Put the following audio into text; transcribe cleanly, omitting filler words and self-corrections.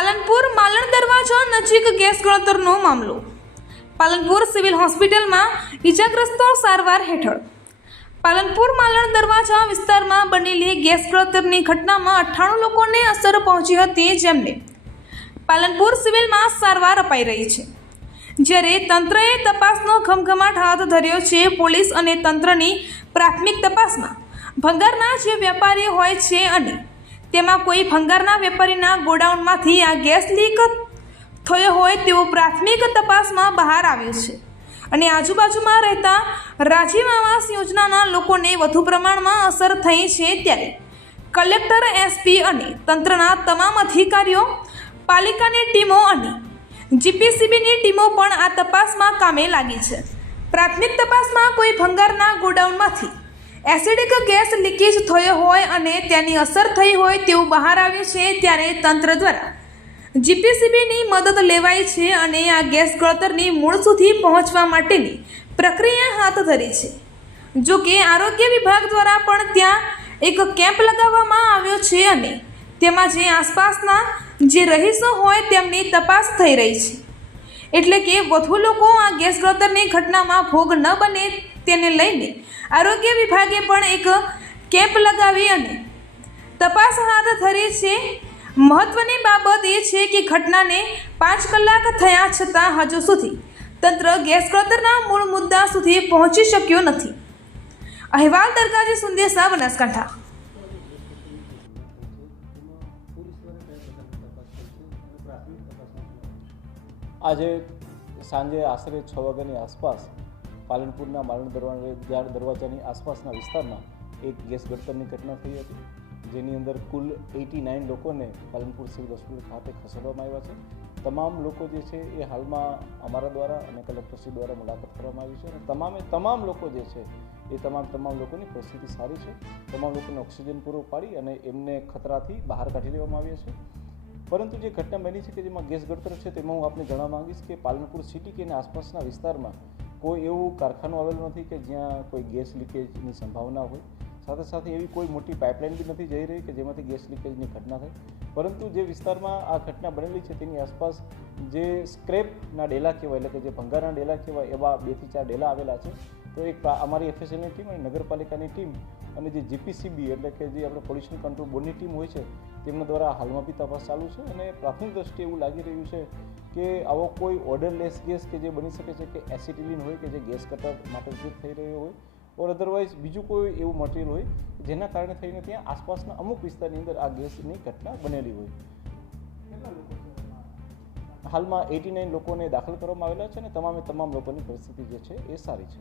પાલનપુર માલણ દરવાજા નજીક ગેસ ગળતરનો મામલો। પાલનપુર સિવિલ હોસ્પિટલમાં ઇજાગ્રસ્તો સારવાર હેઠળ। પાલનપુર માલણ દરવાજા વિસ્તારમાં બનેલી ગેસ ગળતરની ઘટનામાં 98 લોકોને અસર પહોંચી હતી, જેમને પાલનપુર સિવિલમાં સારવાર અપાઈ રહી છે। જ્યારે તંત્રએ તપાસનો ઘમઘમાટ હાથ ધર્યો છે। પોલીસ અને તંત્રની પ્રાથમિક તપાસમાં ભંગારના જે વેપારીઓ હોય છે અને તેમાં કોઈ ભંગારના વેપારીના ગોડાઉનમાંથી આ ગેસ લીક થયો હોય તેવું પ્રાથમિક તપાસમાં બહાર આવ્યું છે અને આજુબાજુમાં રહેતા રાજીવ આવાસ યોજનાના લોકોને વધુ પ્રમાણમાં અસર થઈ છે। ત્યારે કલેક્ટર, એસપી અને તંત્રના તમામ અધિકારીઓ, પાલિકાની ટીમો અને જીપીસીબીની ટીમો પણ આ તપાસમાં કામે લાગી છે। પ્રાથમિક તપાસમાં કોઈ ભંગારના ગોડાઉનમાંથી એસિડિક ગેસ લીકેજ થયો હોય અને તેની અસર થઈ હોય તેવું બહાર આવ્યું છે। ત્યારે તંત્ર દ્વારા જીપીસીબીની મદદ લેવાઈ છે અને આ ગેસ ગળતરની મૂળ સુધી પહોંચવા માટેની પ્રક્રિયા હાથ ધરી છે। જો કે આરોગ્ય વિભાગ દ્વારા પણ ત્યાં એક કેમ્પ લગાવવામાં આવ્યો છે અને તેમાં જે આસપાસના જે રહીશો હોય તેમની તપાસ થઈ રહી છે, એટલે કે વધુ લોકો આ ગેસ ગળતરની ઘટનામાં ભોગ ન બને તેને લઈને આરોગ્ય વિભાગે પણ એક કેમ્પ લગાવી અને તપાસ હાથ ધરી છે। મહત્વની બાબત એ છે કે ઘટનાને 5 કલાક થયા છતાં હજુ સુધી તંત્ર ગેસ ગળતરના મૂળ મુદ્દા સુધી પહોંચી શક્યું નથી। અહેવાલ દરગાજી સુંદેસા, બનાસકાંઠા। આજે સાંજે આશરે 6 વાગ્યાની આસપાસ પાલનપુરના માલણ દરવાજાની આસપાસના વિસ્તારમાં એક ગેસ ગળતરની ઘટના થઈ હતી, જેની અંદર કુલ 89 લોકોને પાલનપુર સિવિલ હોસ્પિટલ ખાતે ખસેડવામાં આવ્યા છે। તમામ લોકો જે છે એ હાલમાં અમારા દ્વારા અને કલેક્ટરશ્રી દ્વારા મુલાકાત કરવામાં આવી છે અને તમામ લોકો જે છે એ તમામ લોકોની પરિસ્થિતિ સારી છે। તમામ લોકોને ઓક્સિજન પૂરો પાડી અને એમને ખતરાથી બહાર કાઢી લેવામાં આવ્યા છે। પરંતુ જે ઘટના બની છે કે જેમાં ગેસ ગળતર છે તેમાં હું આપને જણાવવા માંગીશ કે પાલનપુર સિટી કે આસપાસના વિસ્તારમાં કોઈ એવું કારખાનું આવેલું નથી કે જ્યાં કોઈ ગેસ લીકેજની સંભાવના હોય। સાથે સાથે એવી કોઈ મોટી પાઇપલાઇન બી નથી જઈ રહી કે જેમાંથી ગેસ લીકેજની ઘટના થાય। પરંતુ જે વિસ્તારમાં આ ઘટના બનેલી છે તેની આસપાસ જે સ્ક્રેપના ડેલા કહેવાય, એટલે કે જે ભંગારના ડેલા કહેવાય, એવા 2 થી 4 ડેલા આવેલા છે। તો એક અમારી એફએસએલની ટીમ અને નગરપાલિકાની ટીમ અને જે જીપીસીબી એટલે કે જે આપણે પોલ્યુશન કંટ્રોલ બોર્ડની ટીમ હોય છે તેમના દ્વારા હાલમાં બી તપાસ ચાલુ છે અને પ્રાથમિક દ્રષ્ટિએ એવું લાગી રહ્યું છે કે આવો કોઈ ઓર્ડરલેસ ગેસ કે જે બની શકે છે કે એસિટિલિન હોય કે જે ગેસ કટર માટે ઉપયોગ થઈ રહ્યો હોય, ઓર અધરવાઇઝ બીજું કોઈ એવું મટીરિયલ હોય જેના કારણે થઈને ત્યાં આસપાસના અમુક વિસ્તારની અંદર આ ગેસની ઘટના બનેલી હોય। હાલમાં 89 લોકોને દાખલ કરવામાં આવેલા છે અને તમામ લોકોની પરિસ્થિતિ જે છે એ સારી છે।